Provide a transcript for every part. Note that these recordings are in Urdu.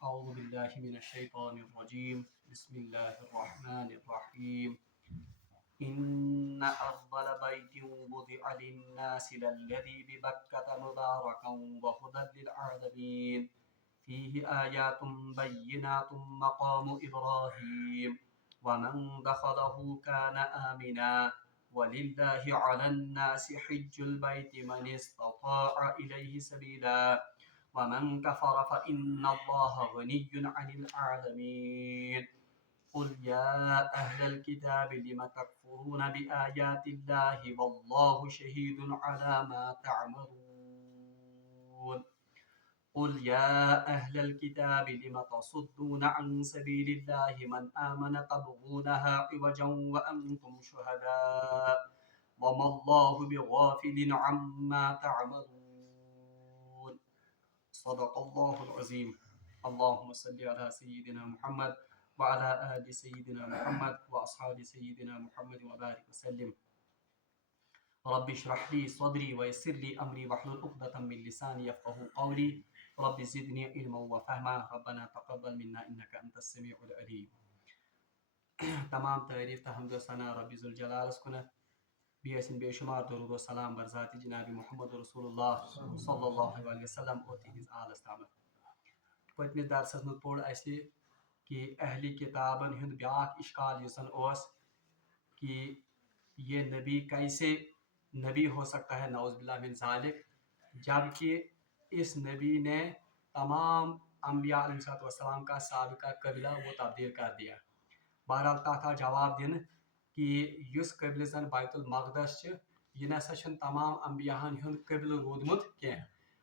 أعوذ بالله من الشيطان الرجيم بسم الله الرحمن الرحيم إن أفضل بيت وضع للناس للذي ببكة مباركا وهدى للعالمين فيه آيات بينات مقام إبراهيم ومن دخله كان آمنا ولله على الناس حج البيت من استطاع إليه سبيلا ومن كفر فإن الله غني عن العالمين قل يا أهل الكتاب لم تكفرون بآيات الله والله شهيد على ما تعملون قل يا أهل الكتاب لم تصدون عن سبيل الله من آمن تبغونها عوجا وأنتم شهداء وما الله بغافل عما تعملون صدق الله العظيم اللهم صل على سيدنا محمد وعلى آل سيدنا محمد وأصحاب سيدنا محمد وبارك وسلم رب اشرح لي صدري ويسر لي أمري واحلل عقدة من لساني يفقهوا قولي رب زدني علما وفهما ربنا تقبل منا إنك أنت السميع العليم تمام تعریف تحمد و ثنا رب ذوالجلال کن بیسن بے شمار درود و سلام بر ذات جناب محمد رسول اللہ صلی اللہ علیہ وسلم اور تہذ آلس تام پتمس درسس مز پوڑ اسہ کہ اہلی کتابن ہند بیاکھ اشکال یسن اوس کہ یہ نبی کیسے نبی ہو سکتا ہے نعوذ باللہ من ذالک جبکہ اس نبی نے تمام انبیاء علیہ السلام کا سابقہ قبلہ وہ تبدیل کر دیا بہرحال تتھ آو جواب دن کہ یس قبل زن بیت المقدس یہ نسا تمام انبیاء ہند قبل رودمت کی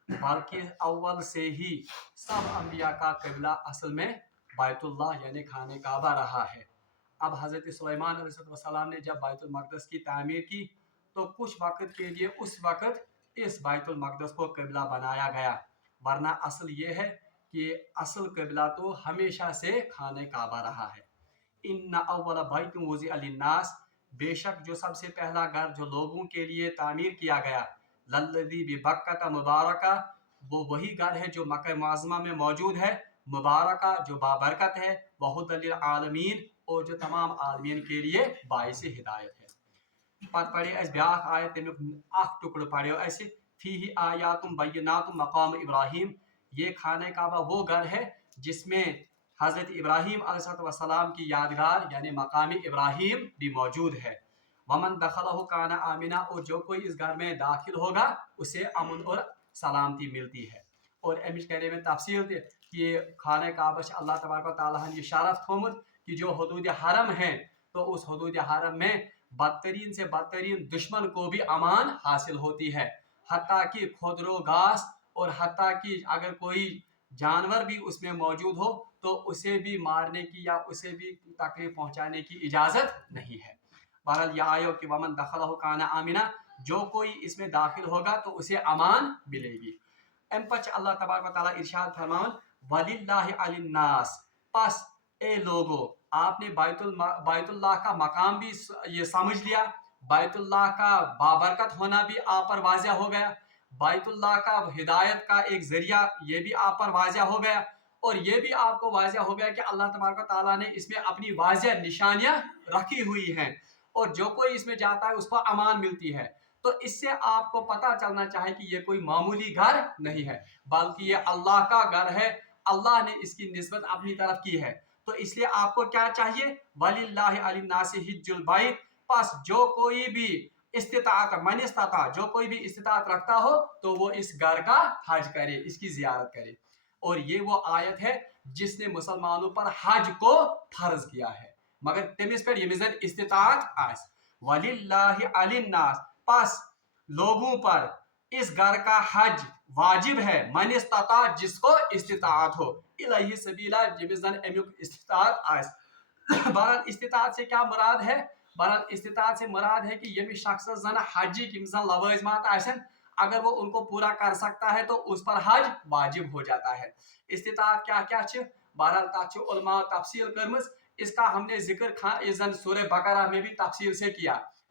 بلکہ اول سے ہی سب انبیاء کا قبلہ اصل میں بیت اللہ یعنی خانہ کعبہ رہا ہے اب حضرت سلیمان علیہ السلام نے جب بیت المقدس کی تعمیر کی تو کچھ وقت کے لیے اس وقت اس بیت المقدس کو قبلہ بنایا گیا ورنہ اصل یہ ہے کہ اصل قبلہ تو ہمیشہ سے خانہ کعبہ رہا ہے ان اول بیت وضع للناس بے شک جو سب سے پہلا گھر جو لوگوں کے لیے تعمیر کیا گیا للذی ببکۃ مبارکہ وہ وہی گھر ہے جو مکہ معظمہ میں موجود ہے مبارکہ جو بابرکت ہے وہدی للعالمین اور جو تمام عالمین کے لیے باعث ہدایت ہے پتہ پڑھے اس بیاکھ آیت تمیک اخ ٹکڑ پڑھو اس فیہ آیات بینات مقام ابراہیم یہ خانہ کعبہ وہ گھر ہے جس میں حضرت ابراہیم علیہ السلام کی یادگار یعنی مقام ابراہیم بھی موجود ہے ومن دخلہ کان آمنا اور جو کوئی اس گھر میں داخل ہوگا اسے امن اور سلامتی ملتی ہے اور امچ کرے میں تفصیل تہ کہ خانہ کعبہ اللہ تبارک و تعالیٰ نے یہ شرف تھومت کہ جو حدود حرم ہیں تو اس حدود حرم میں بدترین سے بدترین دشمن کو بھی امان حاصل ہوتی ہے حتیٰ کہ کھودرو گھاس اور حتیٰ کہ اگر کوئی جانور بھی اس میں موجود ہو تو اسے بھی مارنے کی یا اسے بھی تکلیف پہنچانے کی اجازت نہیں ہے بہرحال یہ آیو کہ ومن دخلہ کان آمنا جو کوئی اس میں داخل ہوگا تو اسے امان ملے گی ام پچ اللہ تبارک و تعالیٰ ارشاد فرماؤن وللہ علی الناس پس اے لوگو آپ نے بیت اللہ کا مقام بھی یہ سمجھ لیا بیت اللہ کا بابرکت ہونا بھی آپ پر واضح ہو گیا بیت اللہ کا ہدایت کا ایک ذریعہ یہ بھی آپ پر واضح ہو گیا اور یہ بھی آپ کو واضح ہو گیا کہ اللہ تبارک و تعالیٰ نے اس میں اپنی واضح نشانیاں رکھی ہوئی ہیں اور جو کوئی اس میں جاتا ہے اس کو امان ملتی ہے تو اس سے آپ کو پتہ چلنا چاہے کہ یہ کوئی معمولی گھر نہیں ہے بلکہ یہ اللہ کا گھر ہے اللہ نے اس کی نسبت اپنی طرف کی ہے تو اس لیے آپ کو کیا چاہیے وَلِلَّهِ عَلَى النَّاسِ حِجُّ الْبَيْتِ پس جو کوئی بھی استطاعت من استطاع جو کوئی بھی استطاعت رکھتا ہو تو وہ اس گھر کا حج کرے اس کی زیارت کرے اور یہ وہ آیت ہے جس نے مسلمانوں پر حج کو فرض کیا ہے مگر تمس پر یہ مزن استطاعت آس وَلِلَّهِ عَلَى النَّاسِ پس لوگوں پر اس گھر کا حج واجب ہے من استطاع جس کو استطاعت ہو الہی سبیلا جمس زن امیک استطاعت آس بہرحال استطاعت سے کیا مراد ہے بہرحال استطاعت سے مراد ہے کہ یہ شخص زن حجی کی مثلا لوازمات آسن اگر وہ ان کو پورا کر سکتا ہے تو اس پر حج واجب ہو جاتا ہے استطاعت کیا کیا بہرحال تاتھ علماء تفصیل کرمز اس کا ہم نے ذکر زن سورہ بقرہ میں بھی تفصیل سے کیا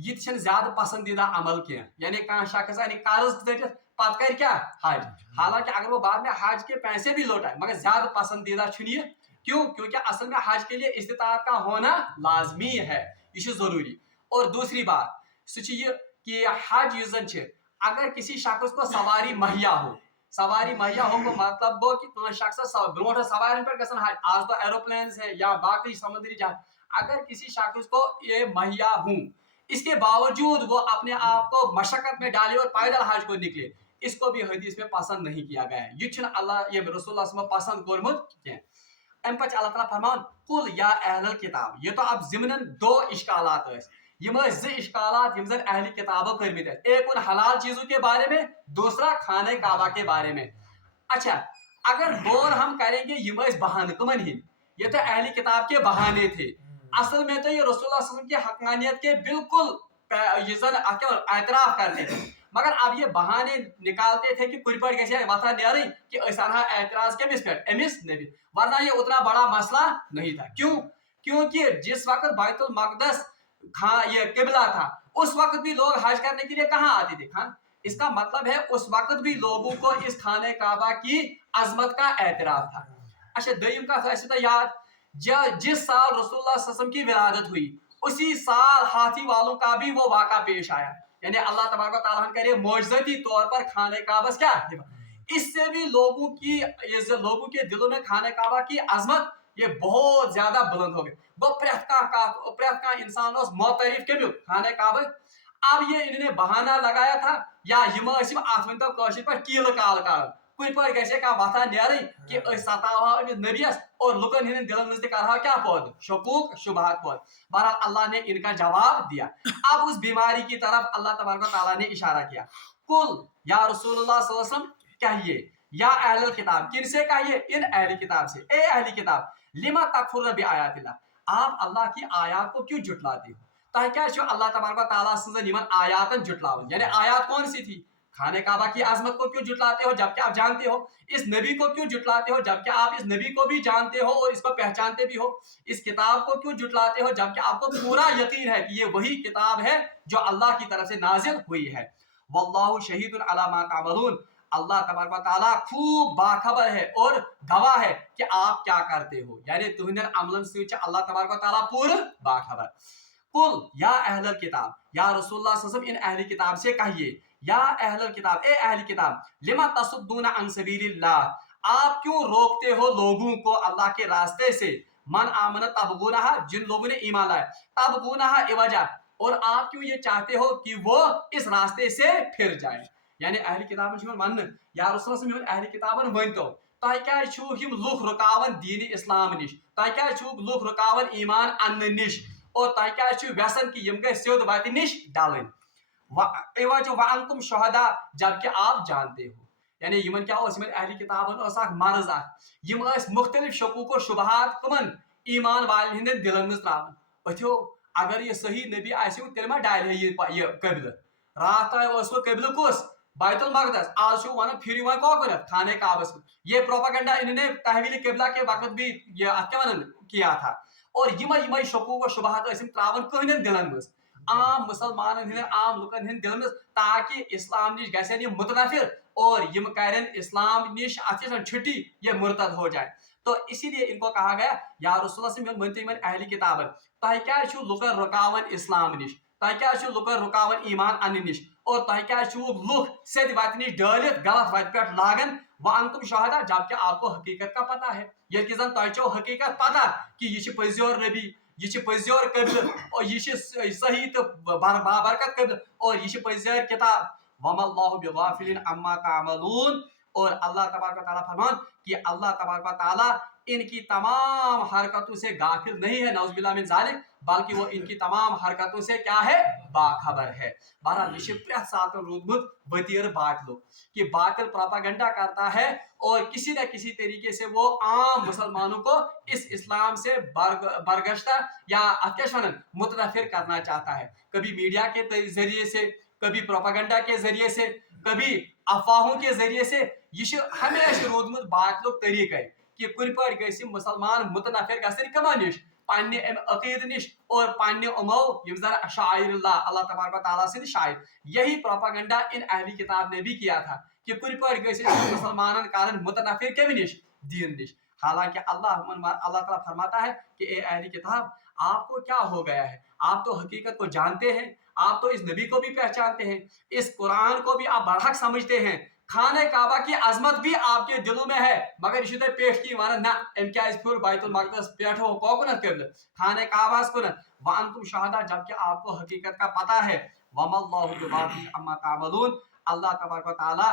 یہ زیادہ پسندیدہ عمل کی یعنی کان شخص یعنی قرض ٹھٹھ پتہ کر کیا حج حالانکہ اگر وہ بعد میں حج کے پیسے بھی لوٹائے مگر زیادہ پسندیدہ یہ کیوں کیونکہ اصل میں حج کے لیے استطاعت کا ہونا لازمی ہے یہ ضروری اور دوسری بات یہ کہ حج اگر کسی شخص کو سواری مہیا ہو سواری مہیا ہو کو مطلب گو کہ شخص برو سوارن پہ گھن حج آج تو ایروپلینس ہے یا باقی سمندری جہاز اگر کسی شخص کو یہ مہیا ہوں اس کے باوجود وہ اپنے آپ کو مشقت میں ڈالے اور پیدل حج کو نکلے اس کو بھی حدیث میں پسند نہیں کیا گیا ہے یہ اللہ یہ رسول اللہ صلی اللہ علیہ وسلم پسند کورمت کی ام پہ اللہ تعالیٰ فرمان قل یا اہل الکتاب یہ تو اب ضمن دو اشکالات یم اشکالات یم زن اہل کتابوں کرمت ایک ان حلال چیزوں کے بارے میں دوسرا خانہ کعبہ کے بارے میں اچھا اگر غور ہم کریں گے یم بہانے کمن ہند یہ تو اہل کتاب کے بہانے تھے اصل میں تو یہ رسول اللہ صلی اللہ علیہ وسلم کی حقانیت کے بالکل یہ زن اعتراف کرتے تھے مگر اب یہ بہانے نکالتے تھے کہ کن پہ گھس وتھا نیرن کہ انہا اعتراض کمس پہ امس نبی ورنہ یہ اتنا بڑا مسئلہ نہیں تھا کیوں کیونکہ جس وقت بیت المقدس یہ قبلہ تھا اس وقت بھی لوگ حج کرنے کے لیے کہاں آتے تھے خان اس کا مطلب ہے اس وقت بھی لوگوں کو اس خانہ کعبہ کی عظمت کا اعتراف تھا اچھا دویم کتھ آسو یاد جس سال رسول اللہ صلی اللہ علیہ وسلم کی ولادت ہوئی اسی سال ہاتھی والوں کا بھی وہ واقعہ پیش آیا یعنی اللہ تبارک و تعالیٰ کرے معجزتی طور پر خانہ کعبہ کیا اس سے بھی لوگوں کے دلوں میں خانہ کعبہ کی عظمت یہ بہت زیادہ بلند ہو گئی وہ پریت کا انسان معترف کمیو خانہ کعبہ اب یہ انہوں نے بہانہ لگایا تھا یا کیل کال کال کن پہ گھے وتھا نیرن کہ ستاوا امس نبیس اور لکن ہند دلن مز ترہا کیا پود شکوک شبہات پود بہرحال اللہ نے ان کا جواب دیا اب اس بیماری کی طرف اللہ تبارک و تعالیٰ نے اشارہ کیا قل یا رسول اللہ صلی اللہ علیہ وسلم کہیے یا اہل الکتاب کن سے کہیے ان اہل کتاب سے اے اہل کتاب لما تکفرون بآیات اللہ آپ اللہ کی آیات کو کیوں جھٹلاتے ہو تہ کیا اللہ تبارک و تعالیٰ سن آیاتن جھٹلاون یعنی آیات کون سی تھی خانہ کعبہ کی عظمت کو کیوں جھٹلاتے ہو جبکہ آپ جانتے ہو اس نبی کو کیوں جھٹلاتے ہو جبکہ آپ اس نبی کو بھی جانتے ہو اور اس کو پہچانتے بھی ہو اس کتاب کو کیوں جھٹلاتے ہو جبکہ آپ کو پورا یقین ہے کہ یہ وہی کتاب ہے جو اللہ کی طرف سے نازل ہوئی ہے واللہ شہید علی ما تعملون اللہ تبارک و تعالیٰ خوب باخبر ہے اور گواہ ہے کہ آپ کیا کرتے ہو یعنی تہندین عملن سے اللہ تبارک و تعالیٰ پورا باخبر قل یا اہل الکتاب یا رسول اللہ صلی اللہ علیہ وسلم ان اہل کتاب سے کہیے یا اہل الکتاب اے اہل کتاب لما تصدون عن سبیل اللہ آپ کیوں روکتے ہو لوگوں کو اللہ کے راستے سے من آمن تبغونہا جن لوگوں نے ایمان لائے تبغونہا عوجا اور آپ کیوں یہ چاہتے ہو کہ وہ اس راستے سے پھر جائیں یعنی اہل کتابن من یا رسول اللہ صلی اللہ علیہ وسلم اہل کتابن ونتو تہ کیا چھو ہم لوگ رکاون دین اسلام نش تہ کیا چھو لوگ رکاون ایمان ان نش اور تہ کیا چھو ویسن کہ یم گئے سیود وات نش ڈالن وانتم شہداء جبکہ آپ جانتے ہو یعنی یمن کیا یمن اہل کتابن اخ مرض یم مختلف شکوک و شبہات کمن ایمان والن ہندین دلن مز تراون اتھو اگر یہ صحیح نبی آسو تیل ما ڈالے یہ قبل رات تہ قبل کس بیت المقدس آج ون پھر کون خانہ کعبہ یہ پروپیگنڈا انہوں نے تحویل قبلہ کے وقت بھی یہ ات کیا ون کیا تھا اور یم شکوک و شبہات تراون کہن دلن مز عام مسلمان ہند عام لکن ہند دل مز تاکہ اسلام نش گھن یہ متنفر اور یم کرن اسلام نش ات چھٹی یہ مرتد ہو جائے تو اسی لیے ان کو کہا گیا یا رسول اللہ صلی اللہ علیہ وسلم اہل کتابن تہ کیا لکن رکاون اسلام نش تہ کیا لکن رکاون ایمان ان نش اور تہ کیا لوگ سید وت نش ڈالت غلط وت پہ لاگن وانتم شہداء جبکہ آپ کو حقیقت کا پتہ ہے یہ کہ زن تہ حقیقت پتہ کہ یہ پزیور نبی یہ پزیور قبل اور یہ صحیح تو بابرکت قبل اور یہ پزیور کتاب وما اللہ بغافل عما تعملون اور اللہ تبارک و تعالیٰ فرمان کہ اللہ تبارک و تعالیٰ ان کی تمام حرکتوں سے غافل نہیں ہے نعوذ باللہ من ذالک بلکہ وہ ان کی تمام حرکتوں سے کیا ہے باخبر ہے بہرحال یہ پریت ساتھ رودمت وطیر باطل کہ باطل پروپیگنڈا کرتا ہے اور کسی نہ کسی طریقے سے وہ عام مسلمانوں کو اس اسلام سے برگشتہ یا متنفر کرنا چاہتا ہے کبھی میڈیا کے ذریعے سے کبھی پروپیگنڈا کے ذریعے سے کبھی افواہوں کے ذریعے سے یہ ہمیشہ رودمت باطل طریقہ ہے کہ کن پہ گھس مسلمان متنفر گھن کما نش پنہ عقید نش اور پنہ امو یم زن شاعر اللہ تبارک و تعالیٰ سند شاعر. یہی پروپیگنڈا ان اہلی کتاب نے بھی کیا تھا کہ کن پہ گھس مسلمان کرن متنفر کمی نش دین نش. حالانکہ اللہ تعالیٰ فرماتا ہے کہ اے اہلی کتاب آپ کو کیا ہو گیا ہے, آپ تو حقیقت کو جانتے ہیں, آپ تو اس نبی کو بھی پہچانتے ہیں, اس قرآن کو بھی آپ برحق سمجھتے ہیں, خانہ کعبہ کی عظمت بھی آپ کے دلوں میں ہے, مگر یہ پیٹ کی ون نا ام کیا پھر بیت المقدس پیٹھو کوکنت قبل خانہ کعبہ کنت وانتم شہداء, جبکہ آپ کو حقیقت کا پتہ ہے. وما اللہ بغافل عما تعملون, اللہ تبارک و تعالیٰ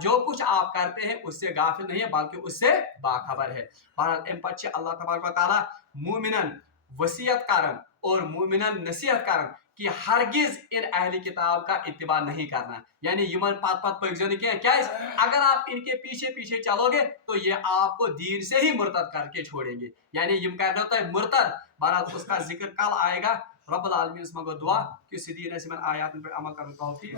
جو کچھ آپ کرتے ہیں اس سے غافل نہیں ہے بلکہ اس سے باخبر ہے. بہرحال ام پتہ اللہ تبارک و تعالیٰ مومنن وصیت کرن اور مومنن نصیحت کرن کہ ہرگز ان اہلی کتاب کا اتباع نہیں کرنا, یعنی یمن پت پکزو کیا, اگر آپ ان کے پیچھے پیچھے چلو گے تو یہ آپ کو دین سے ہی مرتد کر کے چھوڑیں گے, یعنی یم کرنا تو مرتد. بہرحال اس کا ذکر کل آئے گا. رب العالمین اس میں دعا کہ سدین ایسے آیات پر عمل کرنے توفیق.